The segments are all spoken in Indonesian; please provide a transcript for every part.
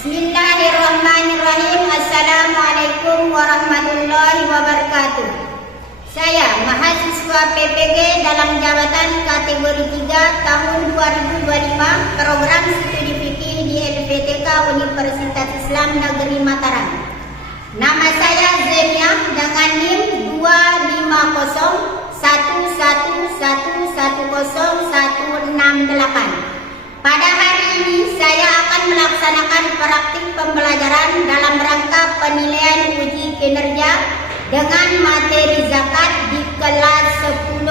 Bismillahirrahmanirrahim. Assalamualaikum warahmatullahi wabarakatuh. Saya mahasiswa PPG dalam jabatan kategori 3 tahun 2025 program studi fikih di LPTK Universitas Islam Negeri Mataram. Nama saya Zenia dengan NIM 25011110168. Pada hari ini saya akan melaksanakan praktik pembelajaran dalam rangka penilaian uji kinerja dengan materi zakat di kelas 10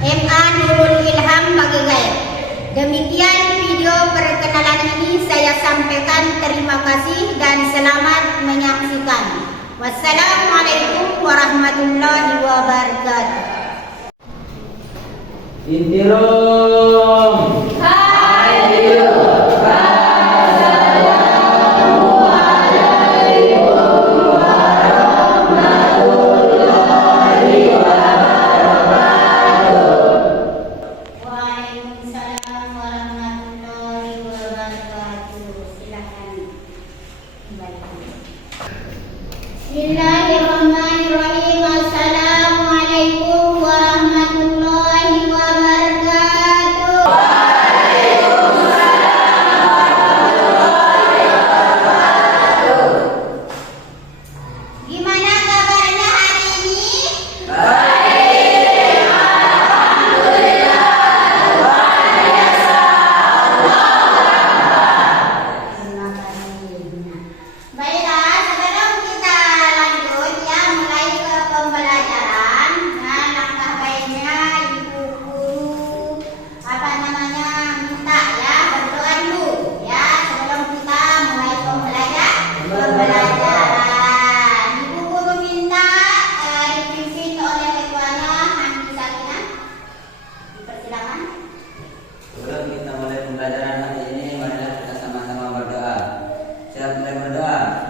MA Nurul Ilham Magegaya. Demikian video perkenalan ini saya sampaikan. Terima kasih dan selamat menyaksikan. Wassalamualaikum warahmatullahi wabarakatuh. Intirom. Bismillahirrahmanirrahim. Assalamualaikum warahmatullahi wabarakatuh. Gimana kabarnya hari ini? Baiklah, sebelum kita lanjut ya mulai ke pembelajaran. Nah, langkah baiknya ibu guru minta ya berdoa dulu ya sebelum kita mulai pembelajaran. Ibu guru minta dipimpin oleh ketuanya Handi Sakinah. Dipersilakan. Sebelum kita mulai pembelajaran hari ini, marilah kita sama-sama berdoa. Siap mulai berdoa.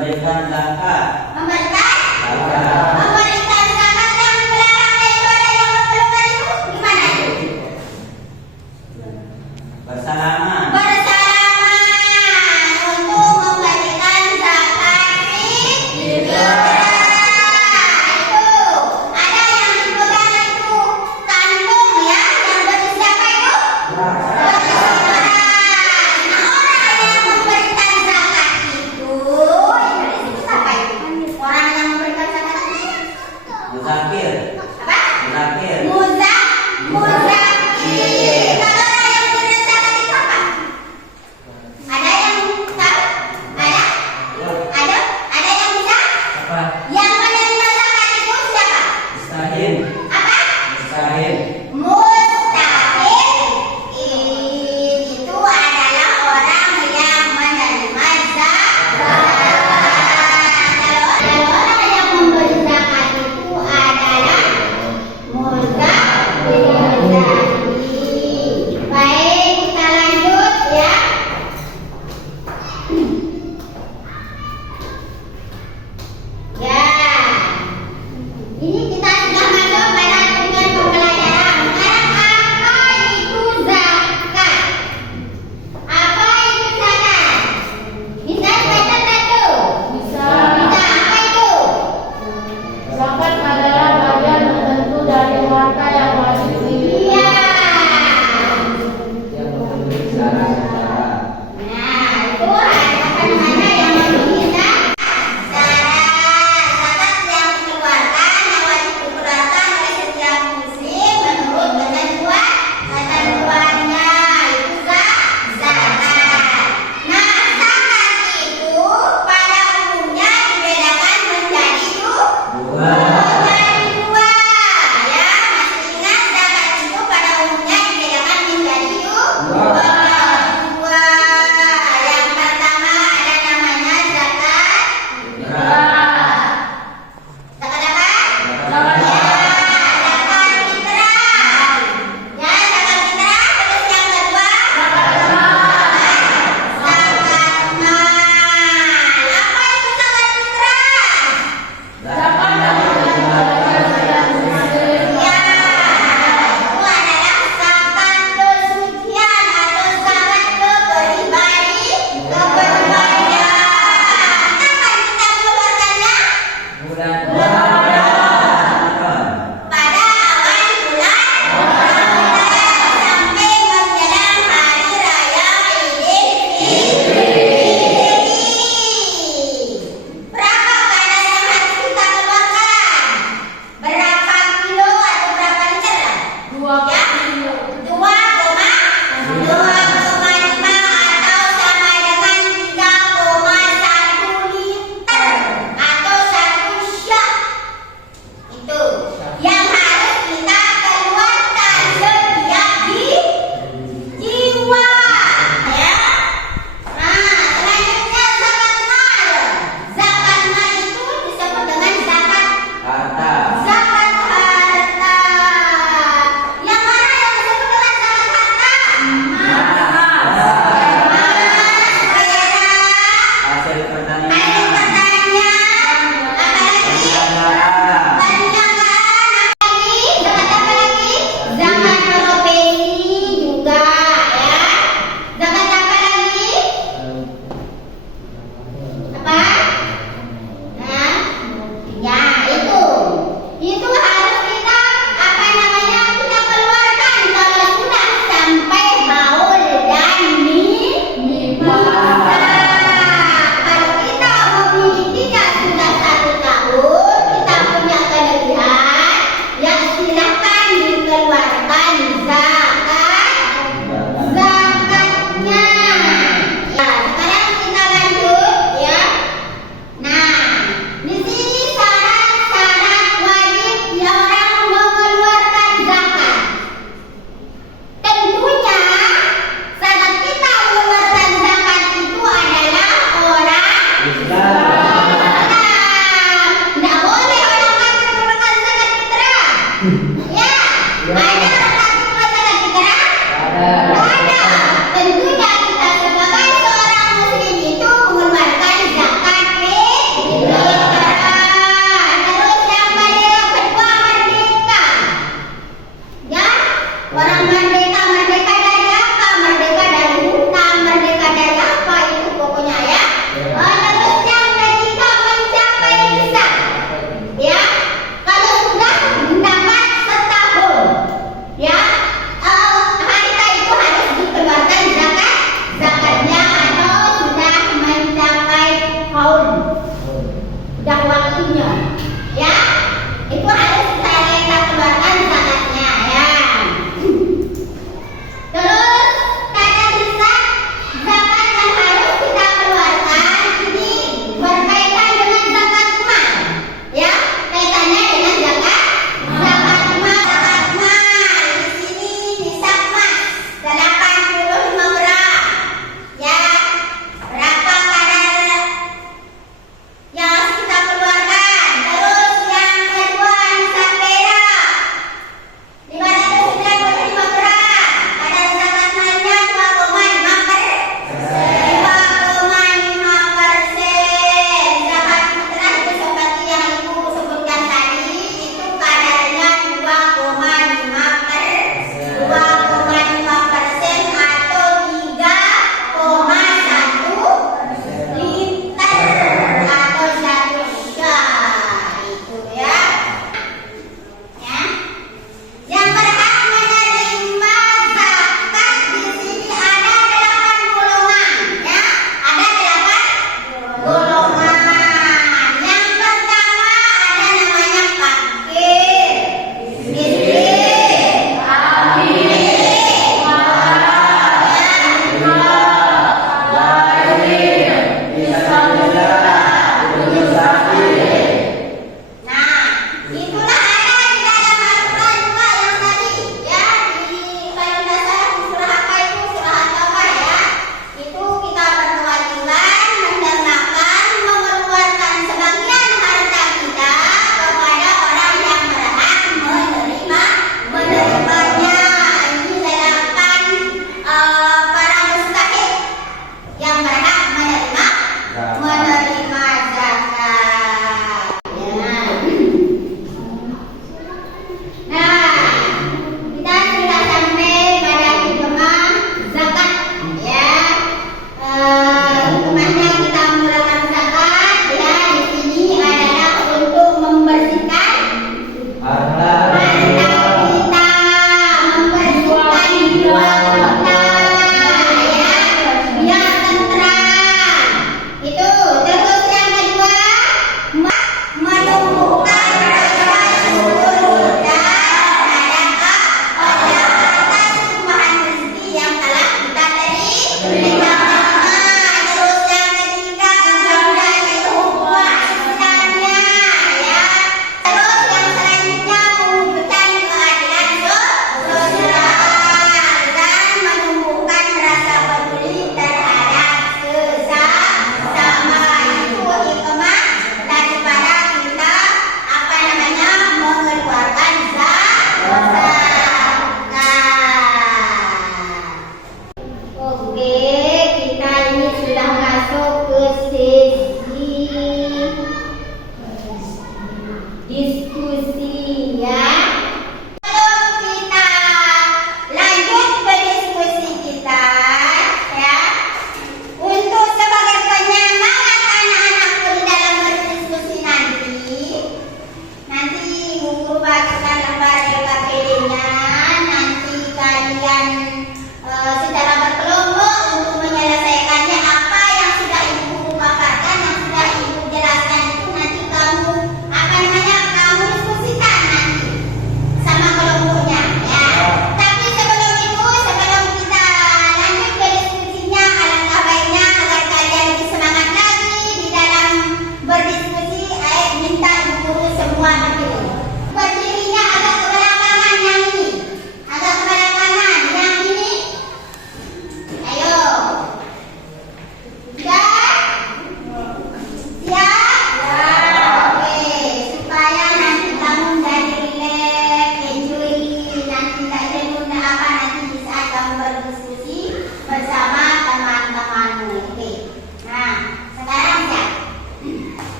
memberikan zakat. Memberikan? Zakat. Memberikan zakat yang dilarang yaitu ada yang memperlukan itu gimana itu? Bersalaman. Bersalaman untuk memberikan zakat fitrah. Itu ada yang dipegang itu kantong ya, yang berisi apa itu? Bersalaman. Nah, orang yang memberikan zakat itu, yang dari situ siapa itu? Orang yang memberikan zakat itu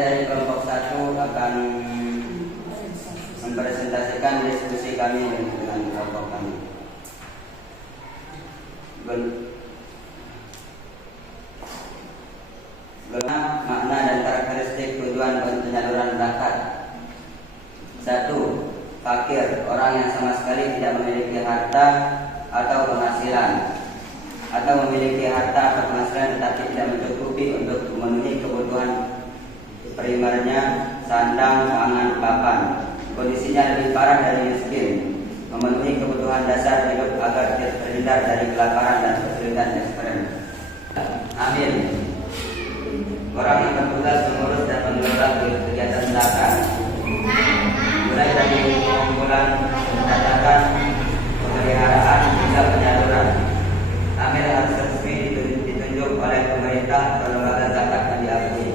dari kelompok 1 akan mempresentasikan diskusi kami dengan kelompok kami. Makna dan karakteristik tujuan penyaluran zakat. 1. Fakir, orang yang sama sekali tidak memiliki harta atau penghasilan, atau memiliki harta atau penghasilan tetapi tidak mencukupi untuk memenuhi kebutuhan primernya, sandang, pangan, papan. Kondisinya lebih parah dari miskin, memenuhi kebutuhan dasar hidup agar terhindar dari kelaparan dan kesulitan ekstrem. Amin. Orang yang bertugas mengurus dan mengelola kegiatan zakat, mulai dari pengumpulan, pencatatan, pemeliharaan hingga penyaluran. Amil harus resmi ditunjuk oleh pemerintah atau lembaga zakat yang diakui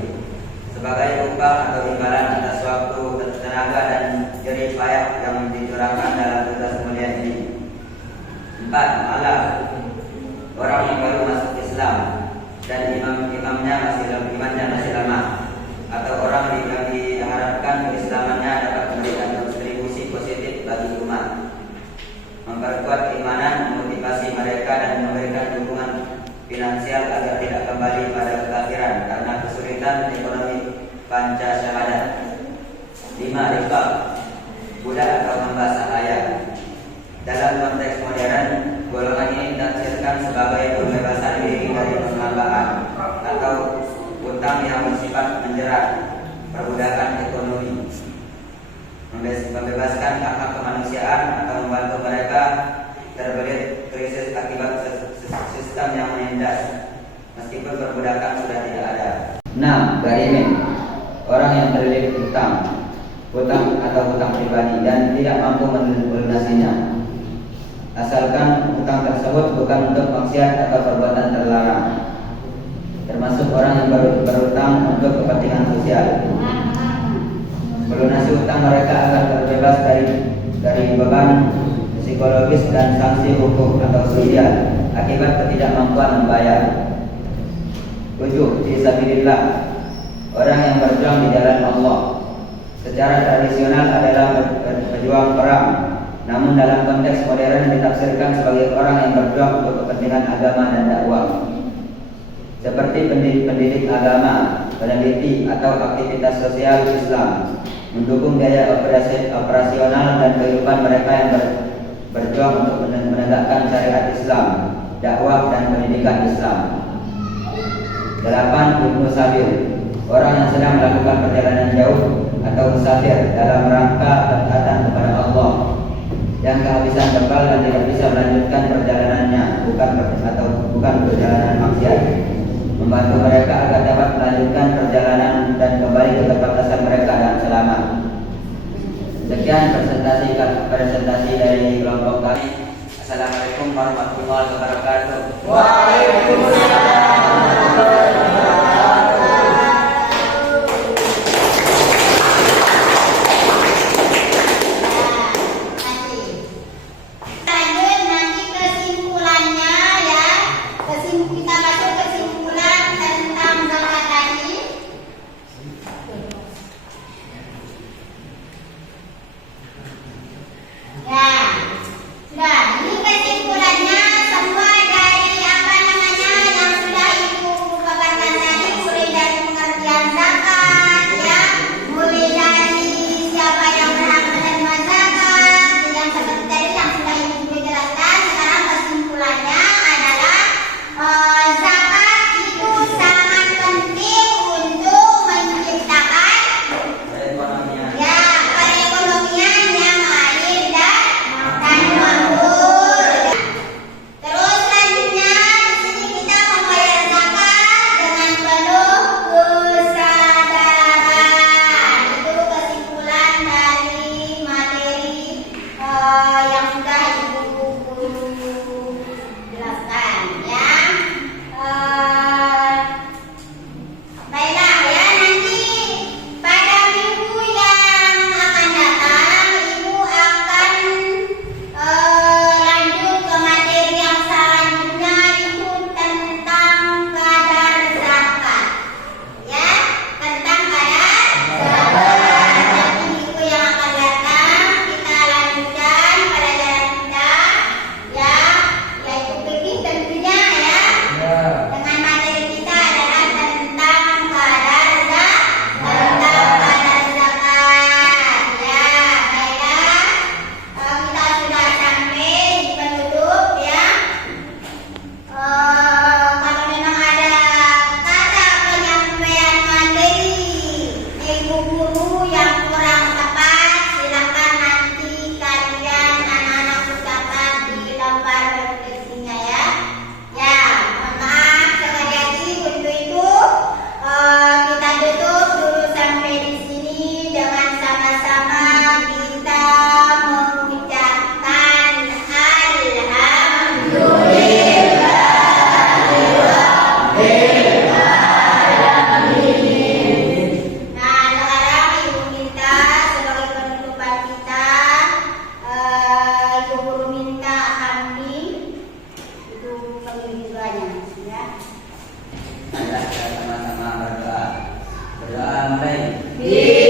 sebagai upah atau imbalan atas waktu, tenaga dan jerih payah yang dicurahkan dalam tugas mulia ini. 4. Malah orang yang baru masuk Islam dan imannya masih lama, atau orang yang diharapkan keislamannya dapat memberikan kontribusi positif bagi umat, memperkuat keimanan, memotivasi mereka dan memberikan dukungan finansial agar tidak kembali pada kekafiran karena kesulitan ekonomi panca syahadat. 5. Riqab, budak atau hamba sahaya. Dalam konteks modern, golongan ini ditafsirkan sebagai pembebasan diri dari penghambaan atau utang yang bersifat menjerat, perbudakan ekonomi, membebaskan hak-hak kemanusiaan atau membantu mereka terbelit krisis akibat sistem yang menindas, meskipun perbudakan sudah tidak ada. 6. Garimin, orang yang terlilit hutang atau hutang pribadi dan tidak mampu melunasinya, asalkan hutang tersebut bukan untuk maksiat atau perbuatan terlarang, termasuk orang yang berhutang untuk kepentingan sosial. Melunasi hutang mereka agar terbebas dari beban psikologis dan sanksi hukum atau sosial akibat ketidakmampuan membayar. 7. Fisabilillah, orang yang berjuang di jalan Allah. Secara tradisional adalah pejuang perang, namun dalam konteks modern ditafsirkan sebagai orang yang berjuang untuk kepentingan agama dan dakwah, seperti pendidik agama, peneliti atau aktivitas sosial Islam, mendukung biaya operasional dan kehidupan mereka yang berjuang untuk menegakkan syariat Islam, dakwah dan pendidikan Islam. 8. Ibnu Sabil, orang yang sedang melakukan perjalanan jauh atau musafir dalam rangka taatan kepada Allah, yang kehabisan bekal dan tidak bisa melanjutkan perjalanannya, bukan perjalanan maksiat, membantu mereka agar dapat melanjutkan perjalanan dan kembali ke tempat asal mereka dan selamat. Sekian presentasi dari kelompok kami. Assalamualaikum warahmatullahi wabarakatuh. Waalaikumsalam warahmatullahi wabarakatuh. Lanjut nanti kesimpulannya ya. Kita masuk kesimpulan tentang zakat tadi. Ya, sudah. Ini kesimpulannya semua dari apa namanya D.